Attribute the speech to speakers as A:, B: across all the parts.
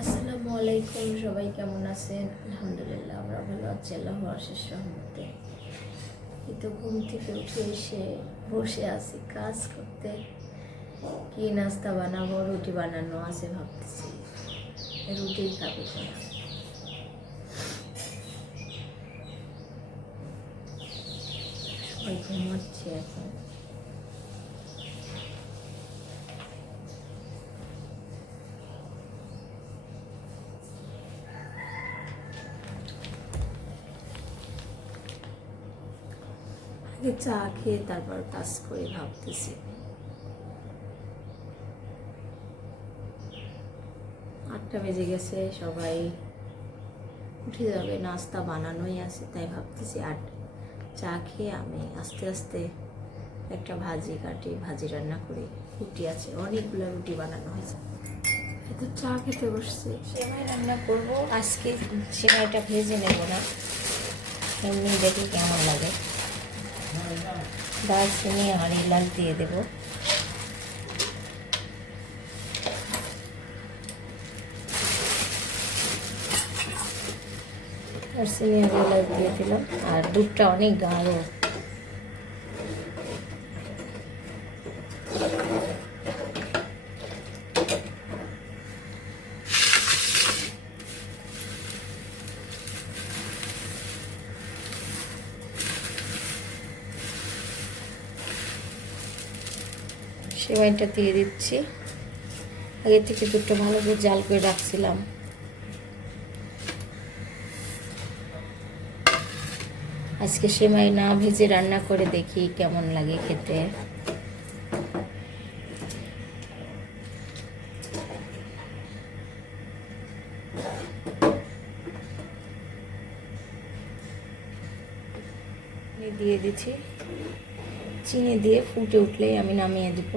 A: আসসালামু আলাইকুম, সবাই কেমন আছেন? আলহামদুলিল্লাহ, আমরা ভালো আছি আল্লাহ আশিস রহমতে। এই তো ঘুম থেকে উঠে এসে বসে আছি, কাজ করতে। কি নাস্তা বানাবো, রুটি বানানো আছে ভাবতেছি। রুটি খাবে কিনা সবাই ঘুমাচ্ছে এখন। আগে চা খেয়ে তারপর কাজ করে ভাবতেছি। আটটা বেজে গেছে, সবাই উঠে যাবে, নাস্তা বানানোই আছে, তাই ভাবতেছি আট, চা খেয়ে আমি আস্তে আস্তে একটা ভাজি কাটি, ভাজি রান্না করি। রুটি আছে, অনেকগুলো রুটি বানানো হয়েছে। এই তো চা খেতে বসছে। সেমাই রান্না করব। আজকে সেমাইটা ভেজে নেব না। এমনি দেখি কেমন লাগে। দারচিনি আর এলাচ দিয়ে দেব। দারচিনি আর এলাচ দিয়ে দিলাম। আর দুধটা অনেক গাঢ়। সেমাইটা দিয়ে দিচ্ছি। আগে থেকে দুধটা ভালো করে জাল করে রাখছিলাম। আজকে সেমাই না ভেজে রান্না করে দেখি কেমন লাগে খেতে। দিয়ে দিচ্ছি। চিনি দিয়ে ফুটে উঠলেই আমি নামিয়ে দিব।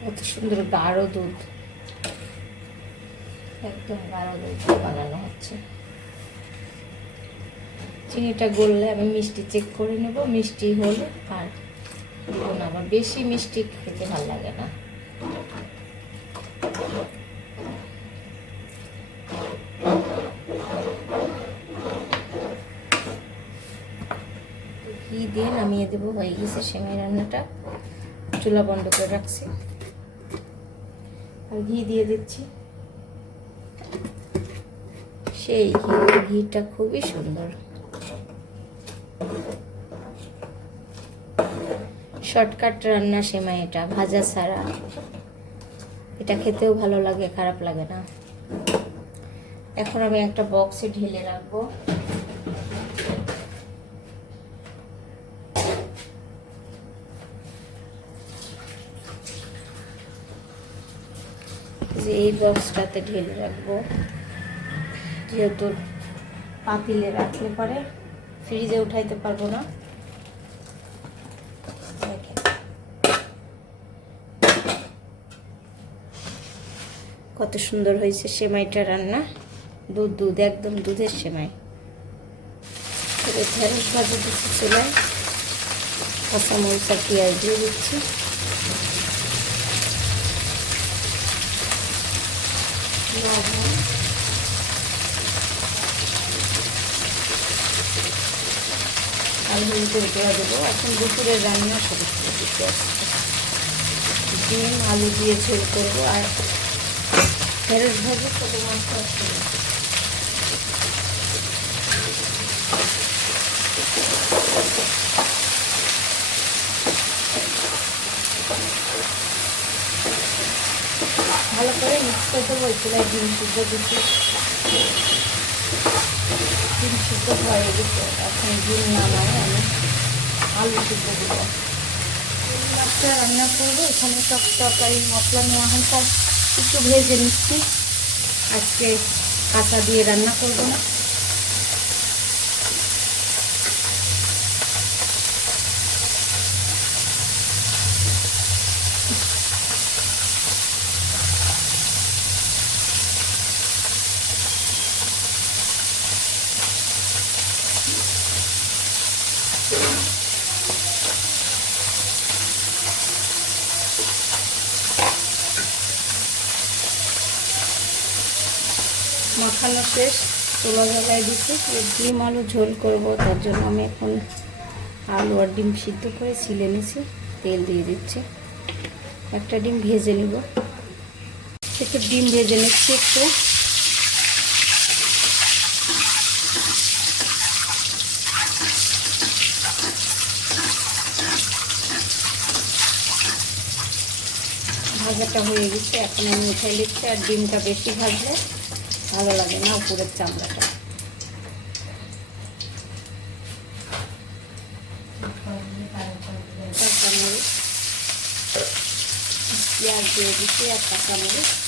A: কত সুন্দর গাঢ় দুধ। একদম গাঢ় দুধ বানানো হচ্ছে। চিনিটা গললে আমি মিষ্টি চেক করে নেব। মিষ্টি হলে আর বেশি মিষ্টি খেতে ভালো লাগে না ঘি দিয়ে নামিয়ে দেবো হয়ে গেছে সেমাই রান্নাটা। চুলা বন্ধ করে রাখছি। আর ঘি দিয়ে দিচ্ছি। সেই ঘি ঘিটা খুবই সুন্দর। শর্টকাট রান্না সেমাই এটা, ভাজা ছাড়া। এটা খেতেও ভালো লাগে, খারাপ লাগে না। এখন আমি একটা বক্সে ঢেলে রাখব যে এই বক্সটাতে ঢেলে রাখব। যেহেতু পাতিলে রাখলে পরে ফ্রিজে উঠাইতে পারব না। কত সুন্দর হয়েছে সেমাইটা রান্না। দুধ দুধ, একদম দুধের সেমাই। ঢেঁড়স ভাজি দিচ্ছি চুলায়। কাঁচা মরিচা পেঁয়াজ দিয়ে দিচ্ছি। লবণ আর হলুদের দেওয়া দেবো এখন দুপুরের রান্না করে দিতে ডিম আলু দিয়ে ঝোল করব, আর ফেরত ভাজি ছোটো মাছ আসছে ভালো ওই চুলায় ডিম সিদ্ধ দিচ্ছি ডিম সিদ্ধ হয়ে গেছে, এখন ডিম নামায় আমি আলু সিদ্ধ দিব। মাছটা রান্না করব, এখানে সব তরকারি, মশলা নেওয়া হয় সব একটু ভেজে নিচ্ছি। আজকে কাঁচা দিয়ে রান্না করব না। মাখানো শেষ, তুলো দিচ্ছি। এই ডিম আলু ঝোল করব, তার জন্য আমি এখন আলু আর ডিম সিদ্ধ করে ছিলে নিছি, তেল দিয়ে দিচ্ছি। একটা ডিম ভেজে নিব। একটু ডিম ভেজে নিচ্ছি একটু। ভাজাটা হয়ে গেছে, এখন আমি উঠাই নিচ্ছি, আর ডিমটা বেশি ভাজলে ভালো লাগে না উপরের চামড়াটা। পেঁয়াজ দিয়ে দিচ্ছি আর কাঁচামরিচ।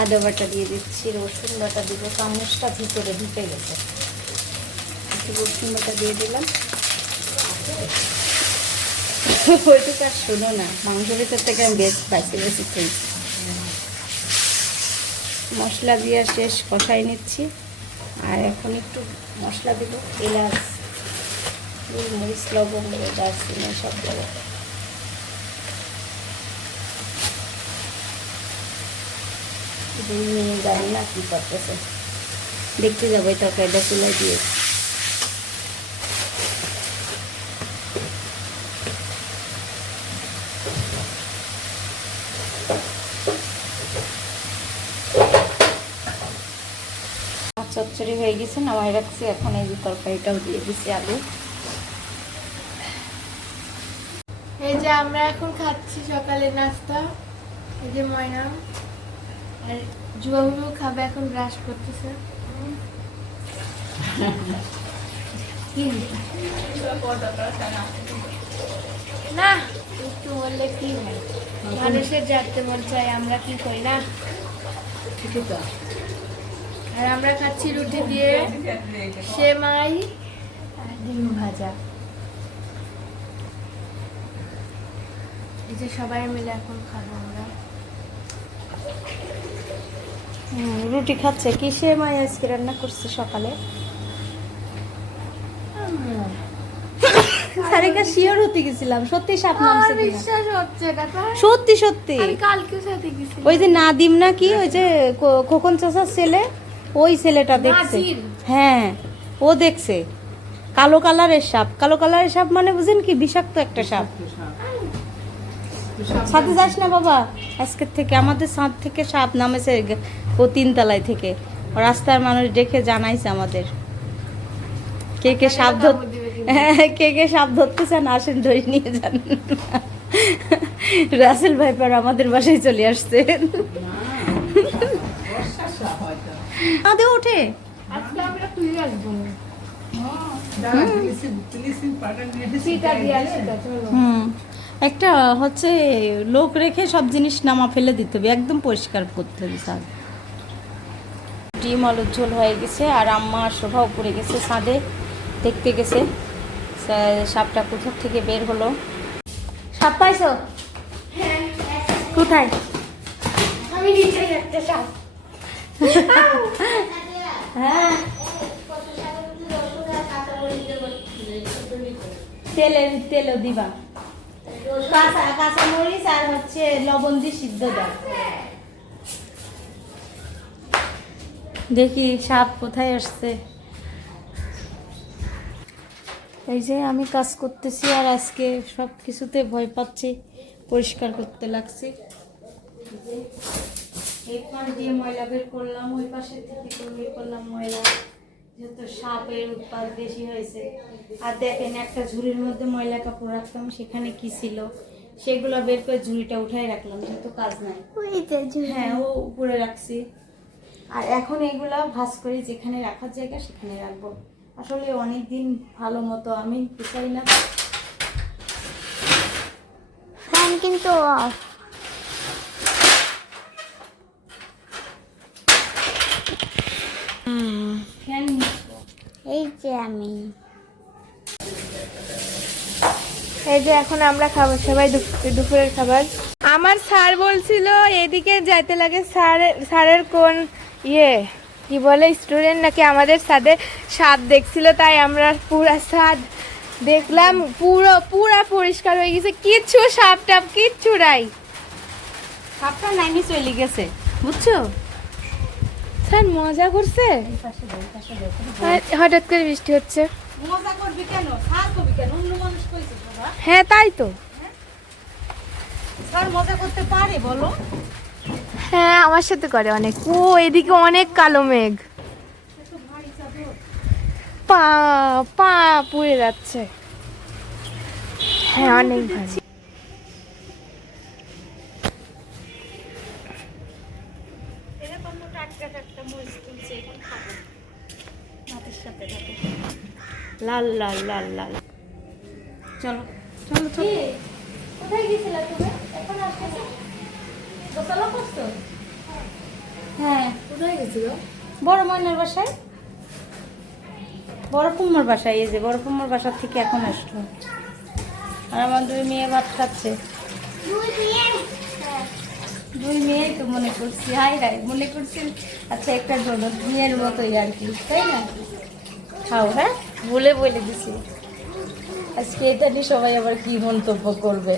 A: আদা বাটা দিয়ে দিচ্ছি, রসুন বাটা দিব, চামচটা ভিতরে ঢুকে গেছে। রসুন বাটা দিয়ে দিলাম। ওইটুকু আর শোনো না মাংস ভিতর থেকে আমি বেশ বাইসে বেশি খেয়েছি। মশলা দিয়ে শেষ কষাই নিচ্ছি। আর এখন একটু মশলা দিব, এলাচ মরিচ লবঙ্গ, দারচিনি, সব দেবো। জানি না কী করতেছে। দেখতে যাব এই তরকারিটা চুলাই দিয়ে। চচ্চড়ি হয়ে গেছে, নামাই রাখছি। এখন এই যে তরকারিটাও দিয়ে দিছি আলু।
B: এই যে আমরা এখন খাচ্ছি সকালে নাস্তা। এই যে ময়না। আর জুয়াগুলো খাবে এখন ব্রাশ করতেছে। না একটু বললে কি হয়? মানুষের জানতে মন চাই আমরা কি করি না? আর আমরা খাচ্ছি রুটি দিয়ে সেমাই আর ডিম ভাজা। এই যে সবাই মিলে এখন খাব আমরা।
A: রুটি খাচ্ছে। কিসে মাই আজকে রান্না করছে সকালে? সারিকা শিওর হতে গেছিলাম। সত্যি সাপ নামছে
B: বিশ্বাস হচ্ছে না
A: সত্যি সত্যি।
B: কালকে সাথে গেছি
A: ওই যে নাদিম না কি ওই যে খোকন চাচার ছেলে ওই ছেলেটা দেখছে। হ্যাঁ ও দেখছে। কালো কালারের সাপ। কালো কালারের সাপ মানে বুঝেন কি বিষাক্ত একটা সাপ। সাথে যাস না বাবা। আজকের থেকে আমাদের সাঁত থেকে সাপ নামেছে ও তিনতলায় থেকে। রাস্তার মানুষ দেখে জানাইছে আমাদের। কে কে সাপ ধর হ্যাঁ কে কে সাপ ধরতে চান আসেন ধরে নিয়ে যান। রাসেল ভাইপার আমাদের বাসায় চলে আসছে। আদে ওঠে। হুম। একটা হচ্ছে লোক রেখে সব জিনিস নামা ফেলে দিতে হবে একদম পরিষ্কার করতে হবে স্যার। ডিম আলুর ঝোল হয়ে গেছে আর আম্মা শোভা উপরে গেছে ছাদে দেখতে গেছে। সাপটা কোথার থেকে বের হলো? সাপ পাইছো? কোথায়?
B: আমি নিচে একটা সাপ।
A: হ্যাঁ। তেলে তেলও দিবা। কাঁচা কাঁচা মরিচ আর হচ্ছে লবণ দিয়ে সিদ্ধ দাও দেখি সাপ কোথায় আসছে। এই যে আমি কাজ করতেছি আর আজকে সব কিছুতে ভয় পাচ্ছি পরিষ্কার করতে লাগছে। এই পাশ দিয়ে ময়লা বের করলাম ওই পাশে থেকে করলাম ময়লা। যেহেতু সাপের উৎপাদ বেশি হয়েছে। আর দেখেন একটা ঝুড়ির মধ্যে ময়লা কাপড় রাখতাম সেখানে কি ছিল? সেগুলো বের করে ঝুড়িটা উঠাই রাখলাম যেহেতু কাজ নাই। হ্যাঁ ও উপরে রাখছি। আর এখন এগুলা ভাস করে যেখানে রাখার জায়গা সেখানে রাখব। আসলে অনেক দিন ভালো মতো আমি চাই না।
B: ফ্যান কিন্তু যে আমি। এই যে এখন আমরা খাব সবাই দুপুরের খাবার। আমার স্যার বলছিল, এদিকে যাইতে লাগে স্যার, স্যারের কোন ইয়ে কি বলে স্টুডেন্ট নাকি আমাদের সাথে স্বাদ দেখছিল, তাই আমরা পুরা স্বাদ দেখলাম। পুরো, পুরা পরিষ্কার হয়ে গেছে। কিচ্ছু সাপ টাপ কিচ্ছু নাই।
C: সাপটা নাইনি চলে গেছে, বুঝছ?
B: স্যার মজা করছে? হঠাৎ করে বৃষ্টি হচ্ছে। হ্যাঁ তাই তো।
C: মজা করতে পারে বলো।
B: হ্যাঁ আমার সাথে করে অনেক। ও এদিকে অনেক কালো মেঘ। পা পা পুড়ে যাচ্ছে। হ্যাঁ অনেক ভালো
C: লাল লাল লাল লাল। চলো চলো চলো।
B: কোথায় গেছিলা তুমি? এখন আসতেছো গোসল করছ?
C: হ্যাঁ।
A: কোথায় গেছিল?
C: বড় ময়নার বাসায়। বড় পুম্মার বাসায় এই যে বড় পুম্মার বাসার থেকে এখন আসলো। আর আমার দুই মেয়ে ভাত খাচ্ছে। দুই মেয়েই তো মনে করছি হাই হাই মনে করছি আচ্ছা একটা মেয়ের মতোই আর কি তাই না? খাও হ্যাঁ? বলে বলে দিছি। আজকে এটা নিয়ে সবাই আবার কি মন্তব্য করবে?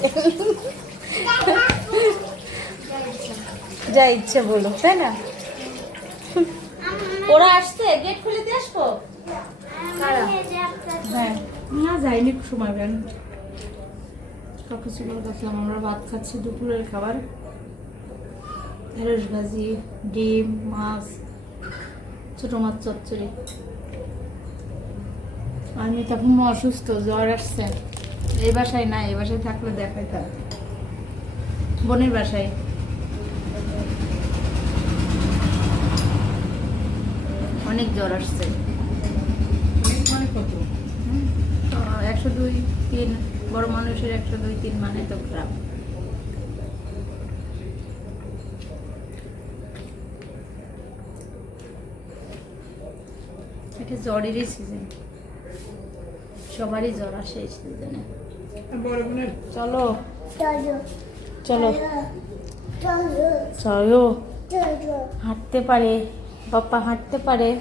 C: যা ইচ্ছে বলো, তাই না? ওরা আসছে গেট খুলে দিয়ে আসব? হ্যাঁ।
A: না সময় বেন আমরা ভাত খাচ্ছি, দুপুরের খাবার। ডিম, মাছ, ছোটো মাছ চচ্চড়ি। আমি তখন অসুস্থ, জ্বর আসছে। এই বাসায় না এই বাসায় থাকলে দেখাই তার বোনের বাসায়। অনেক জ্বর আসছে। একশো দুই তিন, বড় মানুষের একশো দুই তিন মানে তো খারাপ। এটা জ্বরেরই সিজন সবারই জ্বর আসে এই সিজনে চলো। চলো। চলো। হাঁটতে পারে। বাপ্পা হাঁটতে পারে।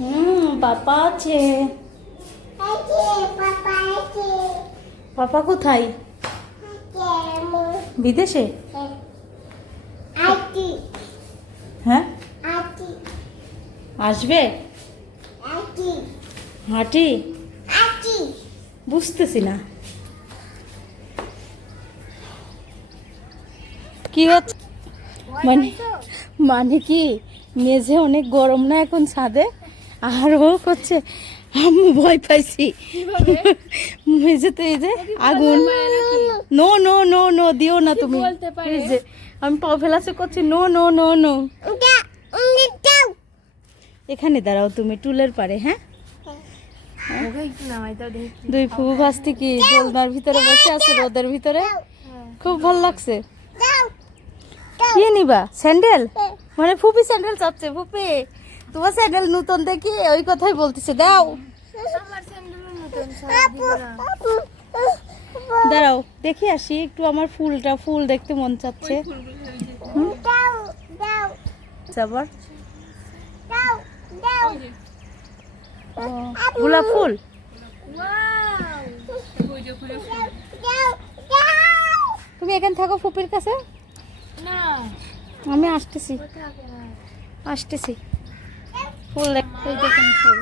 A: হুম পাপা আছে। পাপা কোথায়? বিদেশে? হ্যাঁ? আসবে? হাঁটি বুঝতেছি না। কি হচ্ছে? মানে মানে কি? মেঝে অনেক গরম না এখন ছাদে? আর ও করছে আমি ভয় পাইছি। মেঝেতে এই যে আগুন। নো নো নো নো দিও না তুমি। যে আমি পাও ফেলাছে করছি। No no no no. এখানে দাঁড়াও তুমি টুলের পারে হ্যাঁ? দুই ফুবু ভাস্তি কি দোলনার ভিতরে বসে আছে, রোদের ভিতরে। খুব ভালো লাগছে। কি নিবা? স্যান্ডেল? মানে ফুপি স্যান্ডেল চাচ্ছে, ফুপি। তোমার স্যান্ডেল নতুন দেখি, ওই কথাই বলতেছে, দাও। দাঁড়াও, দেখি আসি, একটু আমার ফুলটা, ফুল দেখতে মন চাচ্ছে? আবার গোলাপ ফুল তুমি এখানে থাকো ফুপির কাছে?
B: না
A: আমি আসতেছি। আসতেছি। ফুল দেখ এই দেখুন ফুল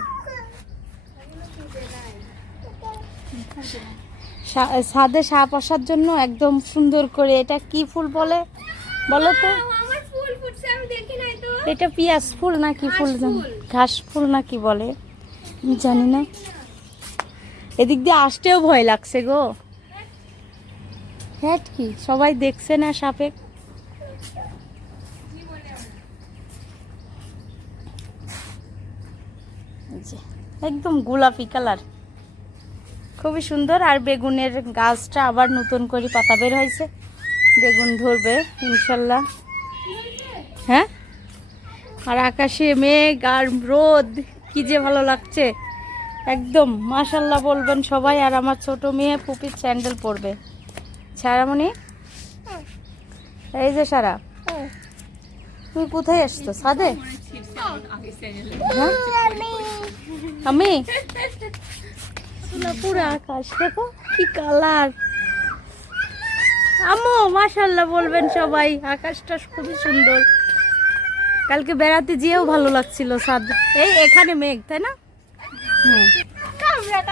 A: সা- ছাদে সাপ আসার জন্য একদম সুন্দর করে এটা কি ফুল বলে? বলো তো। এটা পিয়াজ ফুল না কি ফুল। ঘাস ফুল না কি বলে। জানি না। এদিক দিয়ে আসতেও ভয় লাগছে গো। হ্যাঁ কি? সবাই দেখছে না সাপে। একদম গোলাপি কালার। খুবই সুন্দর, আর বেগুনের গাছটা আবার নতুন করে পাতা বের হয়েছে। বেগুন ধরবে, ইনশাল্লাহ। হ্যাঁ? আর আকাশে মেঘ আর রোদ। কি যে ভালো লাগছে।
C: একদম মাশাল্লাহ বলবেন সবাই, আর আমার ছোট মেয়ে পুপির স্যান্ডেল পরবে। সারামণি এই যে সারা। তুমি কোথায় আসছো? সাদে হ্যাঁ? আমি? পুরো আকাশ, দেখো, কি কালার। আম্মু মাশাল্লাহ বলবেন সবাই, আকাশটা খুবই সুন্দর। কালকে বেড়াতে যেও ভালো লাগছিল সাদ। এই এখানে মেঘ তাই না? হুম।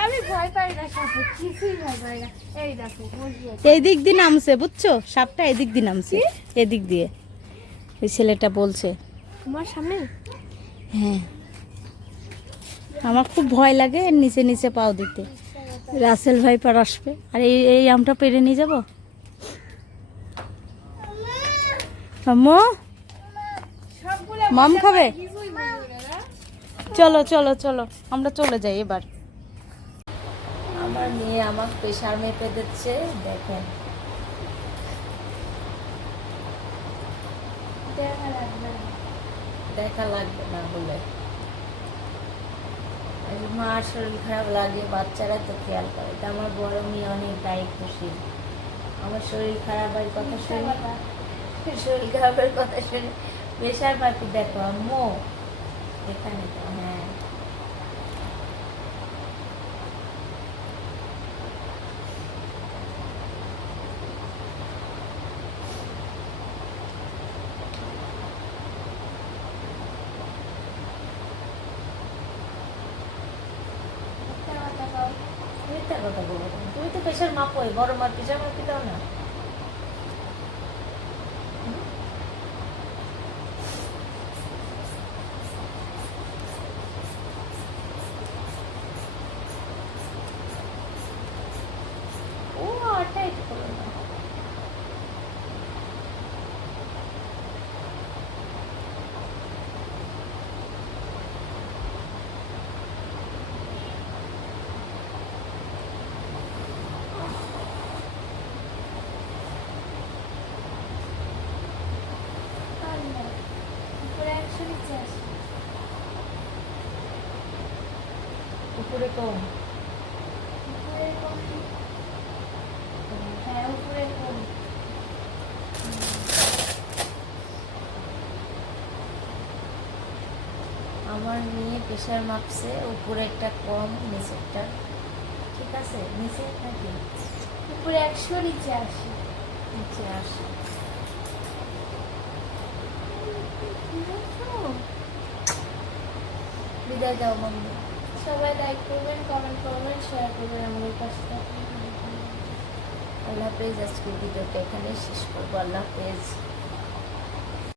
B: আমি ভয় পাই না সাপে কিছুই ভয় পাই না এই দেখো বসিয়ে
C: এই দিক দিয়ে নামছে বুঝছ? সাপটা এদিক দিয়ে নামছে এদিক দিয়ে। ওই ছেলেটা বলছে।
B: তোমার সামনে?
C: হ্যাঁ। আমার খুব ভয় লাগে এর নিচে নিচে পাও দিতে। রাসেল ভাই পার আসবে। আর এই এই আমটা পেরে নিয়ে যাব? আম্মু? মাম খাবে? চলো চলো চলো, আমরা চলে যাই এবার।
A: আমার মেয়ে আমার প্রেশার মেপে দিচ্ছে, দেখেন।
B: দেখা লাগবে না
A: বলে মার শরীর খারাপ লাগে বাচ্চারা তো খেয়াল করে। তা আমার বড় মেয়ে অনেক দায়িত্বশীল। আমার শরীর খারাপের কথা শুনে শরীর খারাপের কথা শুনে প্রেশার পাখি দেখো আম্মু। এখানে তো হ্যাঁ। কথা বলব তুমি তো প্রেশার মাপোই বড় মার প্রেশার মাপি দাও না ও আটা এটা করো না
B: উপরে একশো নিচে আসে
A: উপরে কম
B: উপরে কম হ্যাঁ উপরে কম
A: আমার মেয়ে প্রেশার মাপছে উপরে একটা কম নিচেরটা ঠিক আছে? নিচে নাকি
B: উপরে একশো নিচে আসে
A: নিচে আসে বিদায় দাও মাম্মি
B: সবাই লাইক করবেন কমেন্ট করবেন শেয়ার করবেন আমাদের কাজটা
A: আল্লাহ হাফেজ আজকের ভিডিওটা এখানে শেষ করব। আল্লাহ হাফেজ।